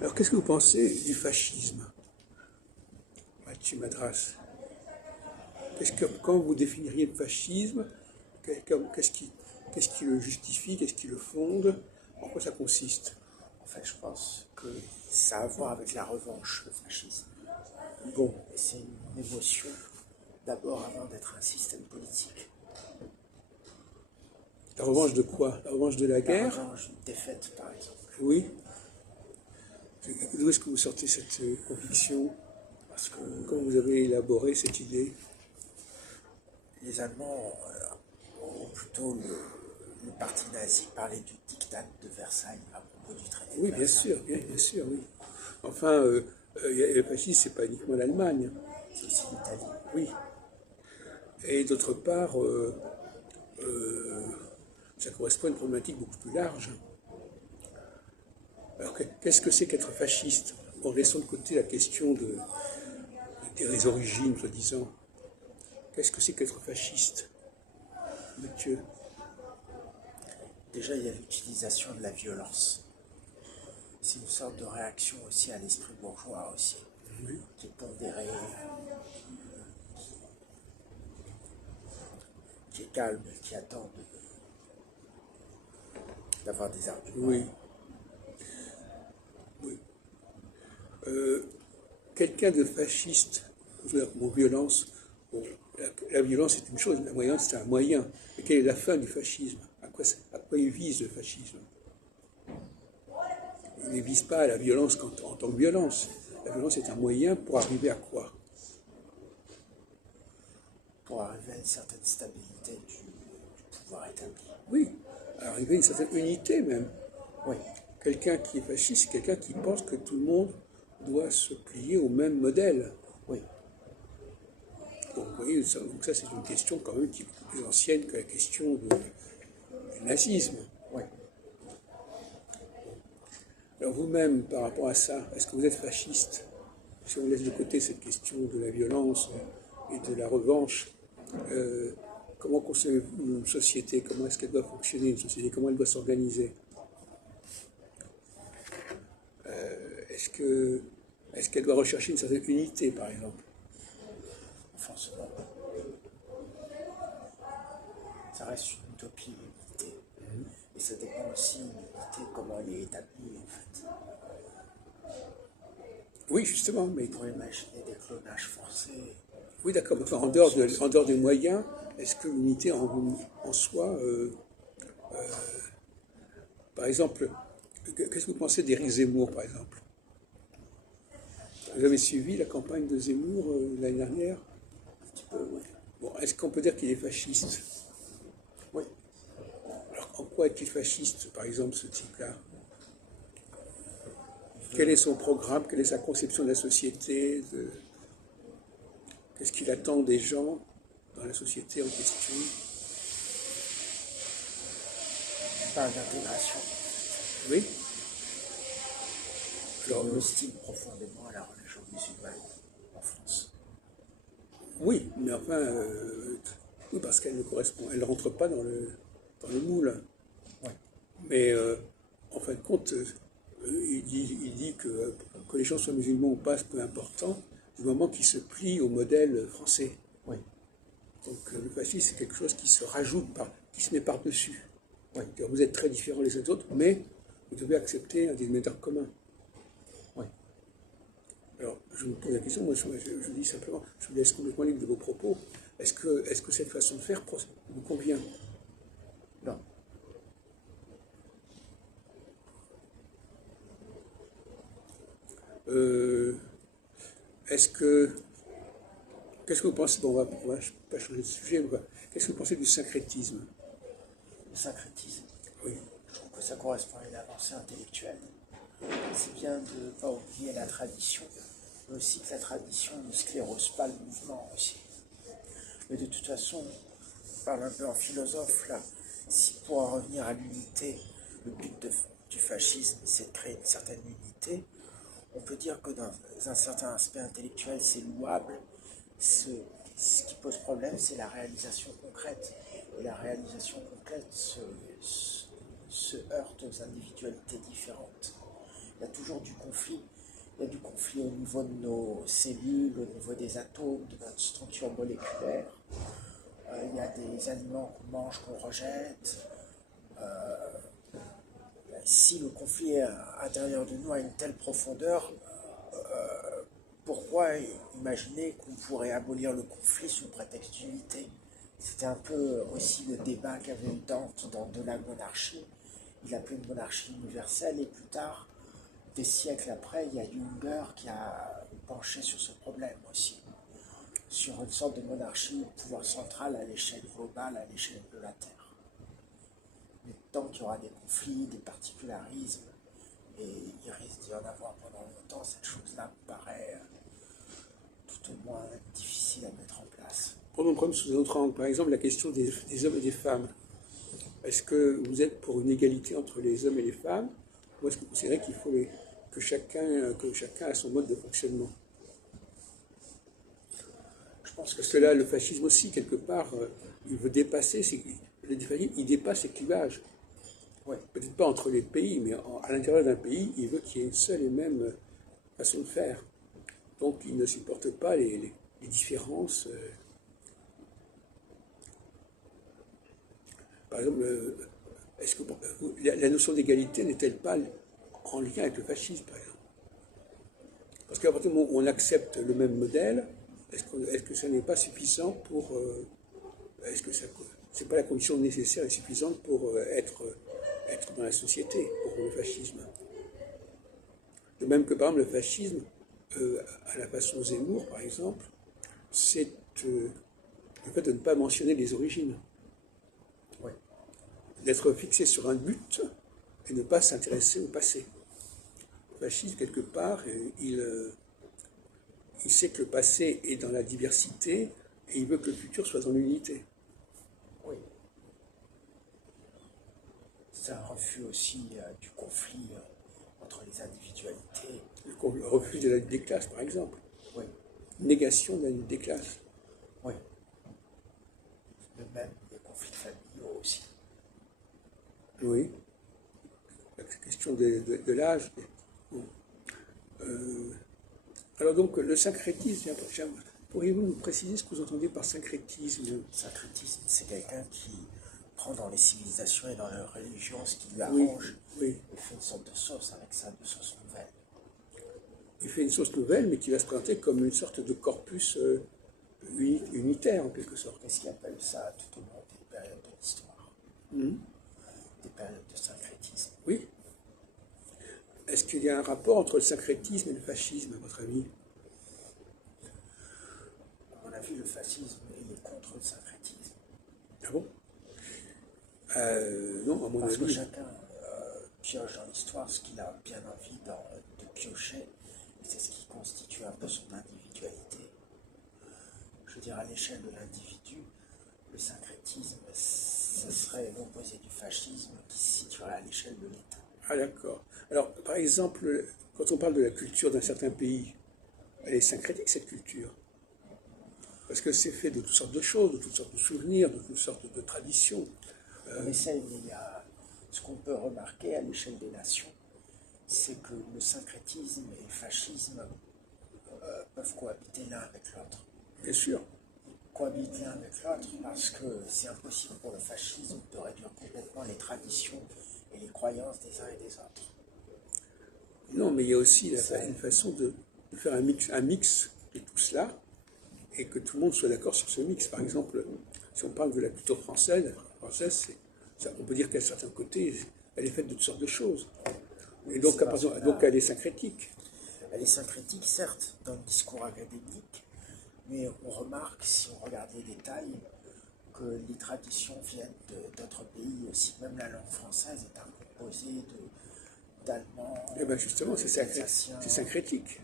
Alors, qu'est-ce que vous pensez du fascisme, Mathieu Madras? Quand vous définiriez le fascisme, qu'est-ce qui, qu'est-ce qui le justifie, qu'est-ce qui le fonde, en quoi ça consiste? En fait, je pense que ça a à voir avec la revanche, le fascisme. Bon, Et c'est une émotion, d'abord avant d'être un système politique. la revanche de quoi? La revanche de la La guerre? revanche d'une défaite, par exemple. Oui. D'où est-ce que vous sortez cette conviction? Parce que Comment vous avez élaboré cette idée? les Allemands ont plutôt le parti nazi parlait du diktat de Versailles à propos du traité de Oui, bien Versailles. sûr, bien sûr, oui. Enfin, le fascisme, c'est pas uniquement l'Allemagne. C'est aussi l'Italie. Oui. Et d'autre part, ça correspond à une problématique beaucoup plus large. Alors, qu'est-ce que c'est qu'être fasciste? En laissant de côté la question des origines, soi-disant. Qu'est-ce que c'est qu'être fasciste, Mathieu? Déjà, il y a l'utilisation de la violence. C'est une sorte de réaction aussi à l'esprit bourgeois aussi, Oui. qui est pondéré, qui est calme, qui attend d'avoir des arguments. Oui. Oui. Quelqu'un de fasciste, mon violence, bon, la violence c'est une chose, la violence c'est un moyen. Mais quelle est la fin du fascisme? À quoi il vise le fascisme? Il ne vise pas la violence en tant que violence. La violence est un moyen pour arriver à quoi? Pour arriver à une certaine stabilité du pouvoir établi. Oui, arriver à une certaine unité même. Oui, Quelqu'un qui est fasciste, c'est quelqu'un qui pense que tout le monde doit se plier au même modèle. oui. Donc, vous voyez, donc ça c'est une question quand même qui est beaucoup plus ancienne que la question du nazisme. Oui. Alors vous-même, par rapport à ça, est-ce que vous êtes fasciste? Si on laisse de côté cette question de la violence et de la revanche, comment concevez-vous une société? Comment est-ce qu'elle doit fonctionner, une société? Comment elle doit s'organiser? Est-ce qu'elle doit rechercher une certaine unité, par exemple? Forcément. Ça reste une utopie, l'unité. Et ça dépend aussi, l'unité, comment elle est établie, en fait. Oui, justement, mais On pourrait imaginer des clonages forcés. oui, d'accord. Enfin, en dehors des moyens, est-ce que l'unité en soi, par exemple, qu'est-ce que vous pensez d'Éric Zemmour, par exemple? Vous avez suivi la campagne de Zemmour l'année dernière? Un petit peu, oui. Bon, est-ce qu'on peut dire qu'il est fasciste? Oui. Alors, en quoi est-il fasciste, par exemple, ce type-là? Quel est son programme? Quelle est sa conception de la société? Qu'est-ce qu'il attend des gens dans la société en question? Il parle d'intégration. Oui. Alors, Il hostile profondément à la religion musulmane en France. oui, mais enfin, oui, parce qu'elle ne correspond, elle ne rentre pas dans le moule. Oui. Mais en fin de compte, il dit que les gens soient musulmans ou pas, c'est peu important, du moment qu'ils se plient au modèle français. Oui. Donc le fascisme, c'est quelque chose qui se rajoute, qui se met par-dessus. Oui. Vous êtes très différents les uns des autres, mais vous devez accepter un dénominateur commun. Oui. Alors, je me pose la question, moi je dis simplement, je vous laisse complètement libre de vos propos. Est-ce que cette façon de faire vous convient? Non. Qu'est-ce que vous pensez, bon, on va pas changer de sujet, mais qu'est-ce que vous pensez du syncrétisme? Le syncrétisme. Oui. Je trouve que ça correspond à une avancée intellectuelle. C'est bien de ne pas oublier la tradition, mais aussi que la tradition ne sclérose pas le mouvement aussi. Mais de toute façon, on parle un peu en philosophe là, si pour en revenir à l'unité, le but du fascisme c'est de créer une certaine unité, on peut dire que dans un certain aspect intellectuel c'est louable. Ce qui pose problème c'est la réalisation concrète. Et la réalisation concrète se heurte aux individualités différentes. il y a toujours du conflit. Il y a du conflit au niveau de nos cellules, au niveau des atomes, de notre structure moléculaire. Il y a des aliments qu'on mange, qu'on rejette. Si le conflit à l'intérieur de nous a une telle profondeur, pourquoi imaginer qu'on pourrait abolir le conflit sous prétexte d'unité? C'était un peu aussi le débat qu'avait eu Dante dans De la monarchie. Il appelait une monarchie universelle et plus tard, des siècles après, il y a Junger qui a penché sur ce problème aussi, sur une sorte de monarchie au pouvoir central à l'échelle globale, à l'échelle de la Terre. Mais tant qu'il y aura des conflits, des particularismes, et il risque d'y en avoir pendant longtemps, cette chose-là me paraît tout au moins difficile à mettre en place. Prenons comme sous un autre angle, par exemple, la question des hommes et des femmes. Est-ce que vous êtes pour une égalité entre les hommes et les femmes, ou est-ce que vous considérez qu'il faut que chacun a son mode de fonctionnement? Je pense Parce que là, le fascisme aussi, quelque part, il veut dépasser, il dépasse les clivages. ouais. Peut-être pas entre les pays, mais à l'intérieur d'un pays, il veut qu'il y ait une seule et même façon de faire. Donc, il ne supporte pas les différences. Par exemple, est-ce que la notion d'égalité n'est-elle pas en lien avec le fascisme, par exemple? Parce qu'à partir du moment où on accepte le même modèle, est-ce que ça n'est pas suffisant pour... est-ce que ça c'est pas la condition nécessaire et suffisante pour être dans la société, pour le fascisme? De même que, par exemple, le fascisme, à la façon Zemmour, par exemple, c'est le fait de ne pas mentionner les origines. Ouais. D'être fixé sur un but et ne pas s'intéresser au passé. Le fascisme, quelque part, il sait que le passé est dans la diversité et il veut que le futur soit dans l'unité. Oui. C'est un refus aussi du conflit entre les individualités. Le refus de la lutte des classes, par exemple. Oui. Négation de la lutte des classes. Oui. De même, les conflits familiaux aussi. Oui. La question de l'âge. Bon. Alors donc, le syncrétisme, pourriez-vous nous préciser ce que vous entendez par syncrétisme? Le syncrétisme, c'est quelqu'un qui prend dans les civilisations et dans les religions ce qui lui Oui, arrange oui. et fait une sorte de sauce avec ça, de sauce nouvelle. Il fait une sauce nouvelle, mais qui va se présenter comme une sorte de corpus unitaire, en quelque sorte. Qu'est-ce qu'ils appellent ça tout au long des périodes de l'histoire? Des périodes de syncrétisme. Oui. Est-ce qu'il y a un rapport entre le syncrétisme et le fascisme, à votre avis? À mon avis, le fascisme, il est contre le syncrétisme. Ah bon? Non, à mon Parce avis. que chacun pioche dans l'histoire ce qu'il a bien envie de piocher, et c'est ce qui constitue un peu son individualité. Je veux dire, à l'échelle de l'individu, le syncrétisme, ce serait l'opposé du fascisme qui se situerait à l'échelle de l'État. Ah d'accord. Alors, par exemple, quand on parle de la culture d'un certain pays, elle est syncrétique, cette culture. Parce que c'est fait de toutes sortes de choses, de toutes sortes de souvenirs, de toutes sortes de traditions. On essaye, mais il y a ce qu'on peut remarquer à l'échelle des nations, c'est que le syncrétisme et le fascisme peuvent cohabiter l'un avec l'autre. Bien sûr. Ils cohabitent l'un avec l'autre parce que c'est impossible pour le fascisme de réduire complètement les traditions et les croyances des uns et des autres. Non, mais il y a aussi une façon de faire un mix de tout cela, et que tout le monde soit d'accord sur ce mix. Par exemple, si on parle de la culture française, on peut dire qu'à certains côtés, elle est faite de toutes sortes de choses. Et donc, elle est syncrétique. Elle est syncrétique, certes, dans le discours académique, mais on remarque, si on regarde les détails, que les traditions viennent d'autres pays aussi. Même la langue française est composée d'allemand. Et bien justement, c'est syncrétique.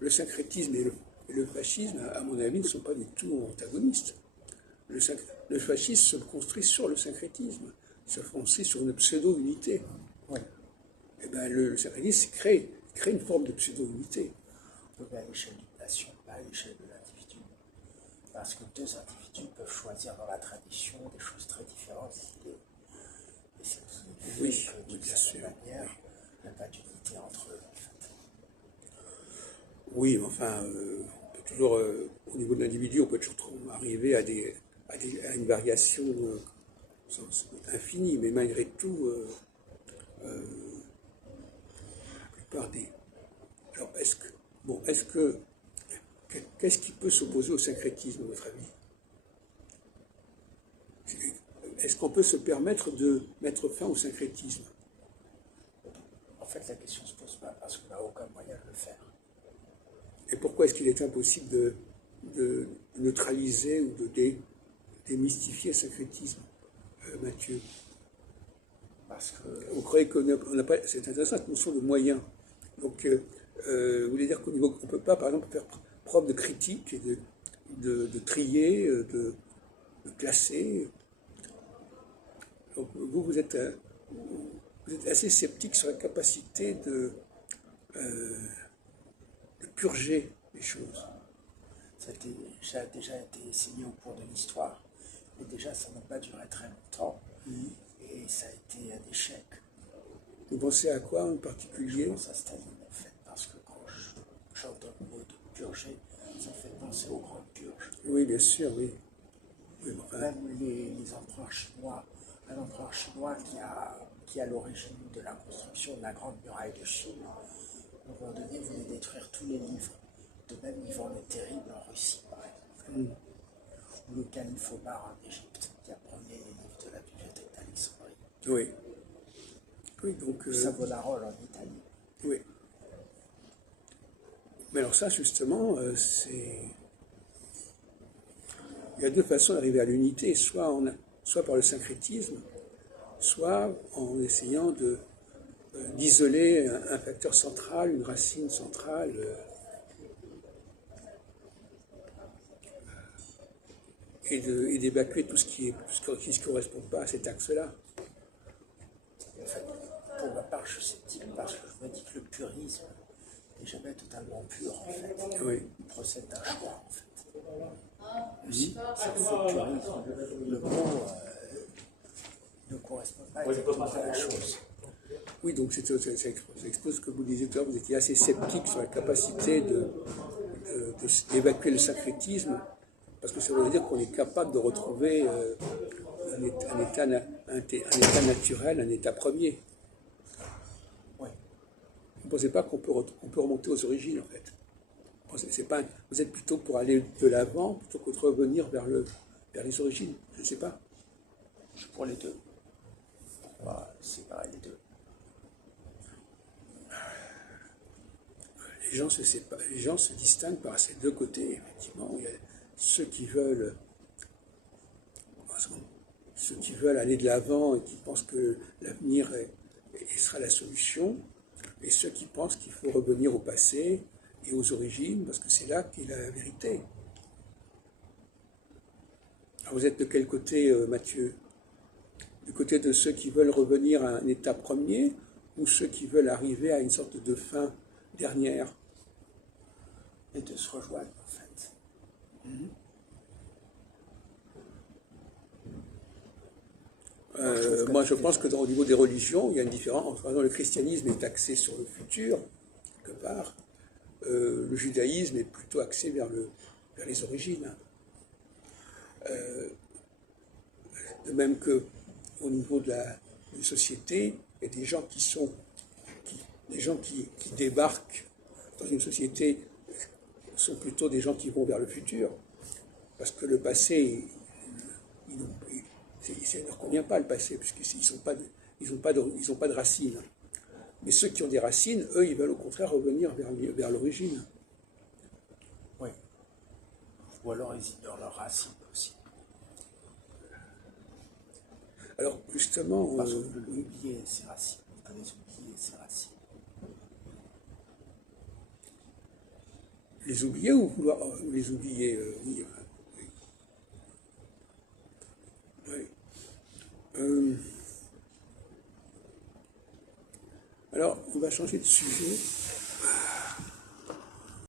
Le syncrétisme et le fascisme, à mon avis, ne sont pas du tout antagonistes. Le fascisme se construit sur le syncrétisme, se construit sur une pseudo-unité. Oui. Et bien le syncrétisme crée une forme de pseudo-unité. Mais à l'échelle d'une nation, pas à l'échelle de l'individu. Parce que deux individus peuvent choisir dans la tradition des choses très différentes. Et ce qui fait Oui, que, oui, d'une bien certaine sûr. manière, il n'y a pas d'unité entre eux, en fait. Oui, mais enfin, on peut toujours, au niveau de l'individu, on peut toujours arriver à une variation infinie, mais malgré tout, la plupart des. Alors, qu'est-ce qui peut s'opposer au syncrétisme, à votre avis? Est-ce qu'on peut se permettre de mettre fin au syncrétisme? En fait, la question ne se pose pas parce qu'on n'a aucun moyen de le faire. Et pourquoi est-ce qu'il est impossible de neutraliser ou de démystifier le syncrétisme, Mathieu? Parce que, On croyait qu'on n'a pas. C'est intéressant cette notion de moyens. Donc, vous voulez dire qu'au niveau, on ne peut pas, par exemple, faire preuve de critique et de trier, de classer. Donc, vous êtes assez sceptique sur la capacité de purger les choses. ça a déjà été essayé au cours de l'histoire, mais déjà ça n'a pas duré très longtemps, et ça a été un échec. Vous pensez à quoi en Je particulier? pense à Staline, en fait, parce que quand j'entends le mot de purger, ça me fait penser aux grandes purges. Oui, bien sûr, oui. Oui, bon, Même les empereurs chinois, un empereur chinois qui a l'origine de la construction de la grande muraille de Chine, à un moment donné voulait détruire tous les livres. De même, il en est terrible en Russie, par exemple. Ou le calife Omar en Égypte, qui apprenait les livres de la bibliothèque d'Alexandrie. oui. Oui, donc. Savonarole en Italie. Oui. Mais alors ça, justement, c'est. Il y a deux façons d'arriver à l'unité, soit par le syncrétisme, soit en essayant d'isoler un facteur central, une racine centrale, et d'évacuer tout ce qui ne correspond pas à cet axe-là. En fait, pour ma part, je suis sceptique parce que je me dis que le purisme n'est jamais totalement pur, en fait. Oui. Il procède d'un choix, en fait. Si c'est le faux purisme, le mot ne correspond pas exactement à la chose. Oui, donc ça expose ce que vous disiez tout à l'heure, vous étiez assez sceptique sur la capacité d'évacuer le sacrétisme, parce que ça veut dire qu'on est capable de retrouver un état naturel, un état premier. Oui. Vous ne pensez pas qu'on peut remonter aux origines, en fait? Vous êtes plutôt pour aller de l'avant, plutôt que de revenir vers les origines? Je ne sais pas. Je suis pour les deux. On va séparer les deux. Les gens se distinguent par ces deux côtés, effectivement. Il y a ceux qui veulent aller de l'avant et qui pensent que l'avenir sera la solution, et ceux qui pensent qu'il faut revenir au passé et aux origines, parce que c'est là qu'est la vérité. Alors vous êtes de quel côté, Mathieu? Du côté de ceux qui veulent revenir à un état premier, ou ceux qui veulent arriver à une sorte de fin dernière? Et de se rejoindre, en fait. Moi, je pense que au niveau des religions, il y a une différence. Par exemple, le christianisme est axé sur le futur, quelque part. Le judaïsme est plutôt axé vers les origines. De même qu'au niveau de la société, il y a des gens qui débarquent dans une société sont plutôt des gens qui vont vers le futur, parce que le passé, ça ne leur convient pas, le passé, puisqu'ils n'ont pas de racines. Mais ceux qui ont des racines, eux, ils veulent au contraire revenir vers l'origine. Oui. Ou alors ils ignorent leurs racines aussi. Alors, justement... Parce qu'on peut oublier ses racines. On peut les oublier, ses racines. Les oublier ou vouloir les oublier? Oui. Alors, on va changer de sujet.